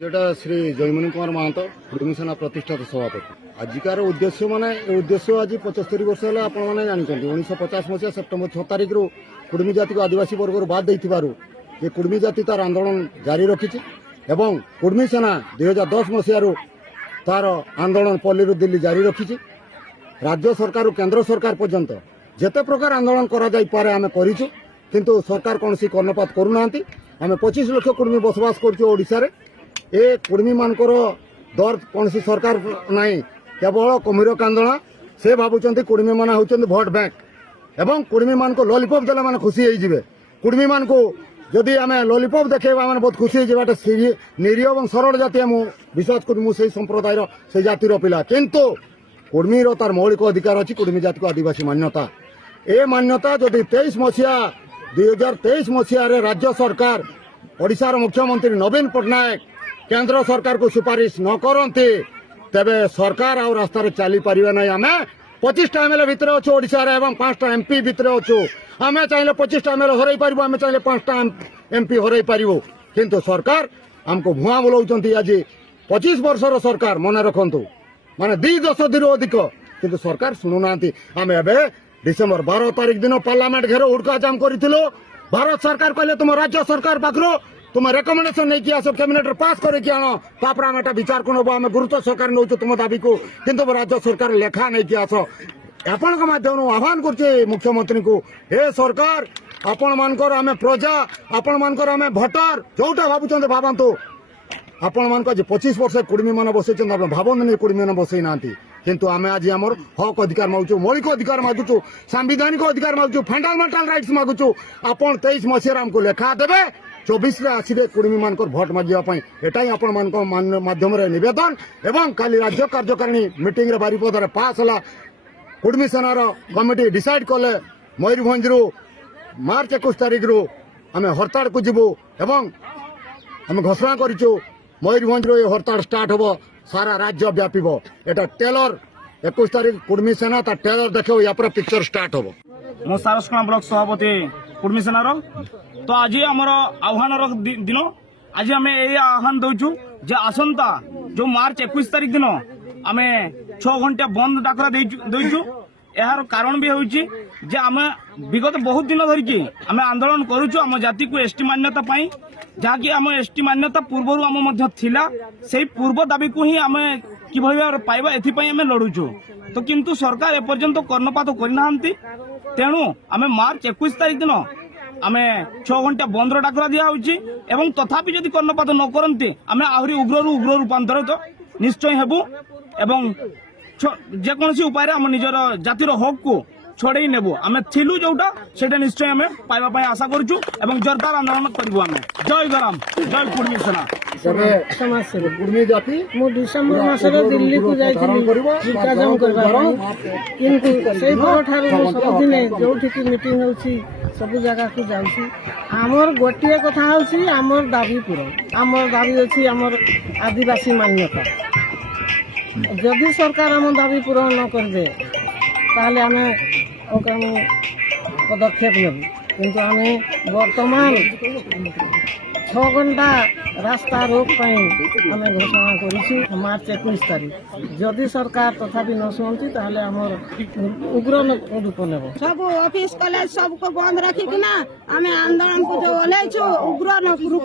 যেটা শ্রী জয়মণি কুমার মাহাতো কুর্মী সেনা প্রতিষ্ঠাতা সভাপতি আজিকার উদ্দেশ্য মানে উদ্দেশ্য আজ ৭৫ বর্ষ হল আপনার জাঁচান ১৯৫০ মସିହା সেপ্টেম্বর ৬ তারিখর কুর্মী জাতি আদিবাসী বর্গর বাদ দিয়ে যে কুর্মী জাতি তার আন্দোলন জারি রখিছে এবং কুর্মী সেনা ২০১০ মସିহার তার আন্দোলন পল্লীর দিল্লী জারি রখিছে। রাজ্য সরকার ও কেন্দ্র সরকার পর্যন্ত যেতে প্রকার আন্দোলন করা যাইপারে আমি করিছু, কিন্তু সরকার কৌশি কর্ণপাত করুনা। আমি ২৫ লক্ষ কুর্মী বসবাস করছু ওড়িশার। এ কুর্মী মানকর দর কৌশি সরকার নাই, কেবল কুমির কান্দଣା। সে ভাবুচ্ছেন কুর্মী মানে হচ্ছেন ভোট ব্যাঙ্ক এবং কুর্মী মানুষ ললিপপ দেলে মানে খুশি হয়ে যাবে। কুর্মী মানুষ যদি আমি ললিপপ দেখেবা মানে বহুত খুশি হয়ে যাবে। এটা নিরীহ এবং সরল জাতি আমি বিশ্বাস করি, মু সেই সম্প্রদায়ের সেই জাতির পিলা। কিন্তু কুর্মীর তার মৌলিক অধিকার আছে, কুর্মী জাতি আদিবাসী মান্যতা। এ মান্যতা যদি ২০২৩ মସିହାରେ রাজ্য সরকার ওড়িশার মুখ্যমন্ত্রী নবীন পট্টনায়ক কেন্দ্র সরকার কু সুপারিশ ন করতে, তেবে সরকার আর রাস্তায় চালি পারিবে না। আমি ২৫টা এমএলএ ভিতরে অছু ওড়িশার এবং ৫টা এমপি ভিতরে অছু। আমি চাইলে ২৫টা এমএলএ হরাই পারিব, আমি চাইলে ৫টা এমপি হরাই পারিব। কিন্তু সরকার আমাকে ভুয়া বুলাউছেন। আজ ২৫ বর্ষর সরকার, মনে রাখন্তু, মানে ২ দশন্ধিরু অধিক, কিন্তু সরকার শুণু না। আমি এবে ডিসেম্বর ১২ তারিখ দিন পার্লামেন্ট ঘেরে উড়কা জাম করেছিল। ভারত সরকার কহিলে তুম রাজ্য সরকার পাখু তুমি রেকমেন্ডেশন নেই আস, ক্যাবিনেট পাস করিকি আন, তাপরে আমি এটা বিচার করবো। আমি গুরুত্ব সরকার নৌছু তুম দাবিকে, কিন্তু রাজ্য সরকার লেখা নেই আস। আপনার মাধ্যমে আহ্বান করছি মুখ্যমন্ত্রী কু, হে সরকার, আপন মানকর আমি প্রজা, আপন মানকর আমি ভোটর, যোটা ভাবুছেন ভাবন্তু। আপন মানক আজ ২৫ বর্ষ কুর্মী মানে বসাইছেন, আপনার ভাবনি কুর্মী মানে বসাই না। কিন্তু আমি আজ আমার হক অধিকার মাগুছু, মৌলিক অধিকার মাগুছু, সাংবিধানিক অধিকার মাগুছু, ফান্ডামেন্টাল রাইটস মাগুছু। আপন ২৩ মସିହାରେ আমাকে লেখা দেবে, ২৪ରେ আসবে কুর্মী মানকর ভোট মাগিবা। এটাই আপন মানক মাধ্যমে নিবেদন। এবং কালি রাজ্য কার্যকারিণী মিটিংরে বারিপদারে পাস হলা। কুর্মী সেনার কমিটি ডিসাইড কলে ময়ূরভঞ্জরু মার্চ ২১ তারিখরু আমি হরতাড়কু যাবু এবং আমি ঘোষণা করেছু ময়ূরভঞ্জরু এই হরতাল স্টার্ট হব, সারা রাজ্য ব্যাপিব। এটা টেলর ২১ তারিখ কুর্মী সেনা তার টেলর দেখেও ইয়াপরে পিকচর স্টার্ট হব। মো সারসকোনা ব্লক সভাপতি কুর্মী সেনার। তো আজ আমার আহ্বানর দিন। আজ আমি এই আহ্বান দৌছু যে আসন্তা যে মার্চ ২১ তারিখ দিন আমি ৬ ঘণ্টা বন্ধ ডাকরা দৌছু। এর কারণ বি হচ্ছে যে আমি বিগত বহুত দিন ধরিকি আমি আন্দোলন করুছু আম জাতিকে এসটি মান্যতা পাই, যাকি আম এসটি মান্যতা পূর্বরু আম মধ্য থিলা। সেই পূর্ব দাবিকু হি আমি কিভাবে পাইবা এথিপাই আমি লড়ুছু। তো কিন্তু সরকার এপর্যন্ত কর্ণপাত করে না। তেণু আমি মার্চ ২১ তারিখ দিন আমি ৬ ঘণ্টা বন্ধর ডাকরা দিয়া হচ্ছে এবং তথাপি যদি কর্ণপাত ন করতে আমি আহরি উগ্ররু উগ্র রূপান্তরিত নিশ্চয় হেবু এবং যেকୌଣସି ଉପାୟରେ ଆମ ନିଜର ଜାତିର ହକକୁ ଛଡ଼େଇ ନେବୁ। ଆମେ ଥିଲୁ ଯୋଉଟା ସେଟା ନିଶ୍ଚୟ ଆମେ ପାଇବା ପାଇଁ ଆଶା କରୁଛୁ ଏବଂ ଜୋରଦାର ଆନ୍ଦୋଳନ କରିବୁ। ଆମେ ଜୟ ଗରମ, ଜୟ କୁର୍ମୀ ସେନା। কুর্মী জাতি ମୁଁ ଡିସେମ୍ବର ମାସରେ ଦିଲ୍ଲୀକୁ ଯାଇଥିଲି ଟିକା ଜାମ କରିବା ପାଇଁ, କିନ୍ତୁ ସେଇ ପରଠାରୁ ମୁଁ ସବୁଦିନେ ଯୋଉଠିକି ମିଟିଂ ହେଉଛି ସବୁ ଜାଗାକୁ ଯାଉଛି। ଆମର ଗୋଟିଏ କଥା ହେଉଛି ଆମର ଦାବି ପୂରଣ। ଆମର ଦାବି ଅଛି ଆମର ଆଦିବାସୀ ମାନ୍ୟତା। ଯଦି ସରକାର ଆମ ଦାବି ପୂରଣ ନ କରିବେ ତାହେଲେ ଆମେ ପଦକ୍ଷେପ ନେବୁ। କିନ୍ତୁ ଆମେ ବର୍ତ୍ତମାନ 6 ଘଣ୍ଟା ରାସ୍ତା ରୋକ ପାଇଁ ଆମେ ଘୋଷଣା କରିଛୁ ମାର୍ଚ୍ଚ 21 ତାରିଖ। ଯଦି ସରକାର ତଥାପି ନ ଶୁଣନ୍ତି ତାହେଲେ ଆମର ଉଗ୍ର ରୂପ ନେବ। ସବୁ ଅଫିସ କଲେଜ ସବୁକୁ ବନ୍ଦ ରଖିକିନା ଆମେ ଆନ୍ଦୋଳନକୁ ଯୋଉ ଓହ୍ଲେଇଛୁ ଉଗ୍ର ରୂପ